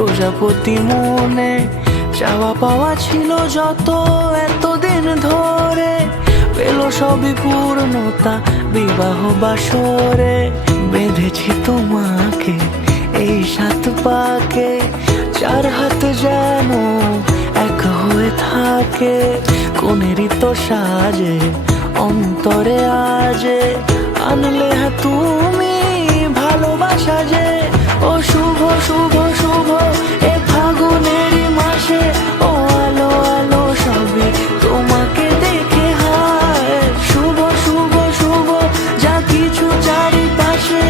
প্রজাপতি মনে চাওয়া পাওয়া ছিল যত এতদিন ধরে, পেল সবই পূর্ণতা বিবাহ বাসরে। বেঁধেছি তোমাকে এই 7 পাকে, 4 হাত যেন এক হয়ে থাকে। কোনেরই তো সাজে অন্তরে আজে, আনলে হ্যাঁ তুমি ভালোবাসা যে। ও শুভ শুভ শুভ এ ফাগুনেরই মাসে, ও আলো আলো সবই তোমাকে দেখে হায়। শুভ শুভ শুভ যা কিছু চারিপাশে,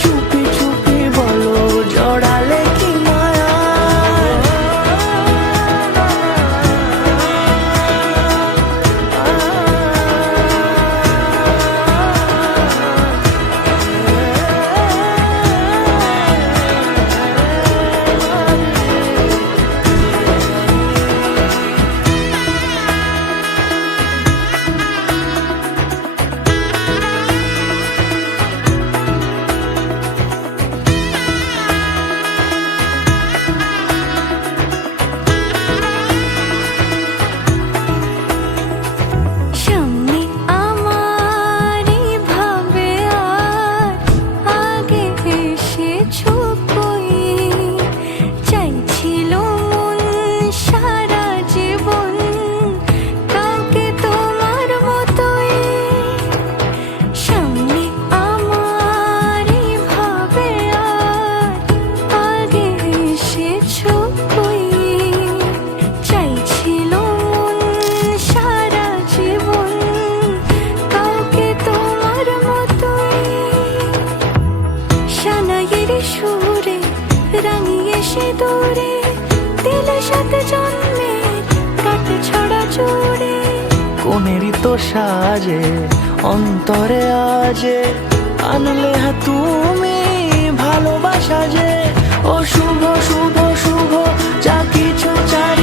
চুপি চুপি বলো জড়ালে কি মায়া। সুরে রাঙিয়ে সে দূরে দিল 7 জন্মের কাট ছড়া জুড়ে। কোনেরই তো সাজে অন্তরে আজে, আনলে হ্যাঁ তুমি ভালোবাসা যে। ও শুভ শুভ শুভ যা কিছু চাই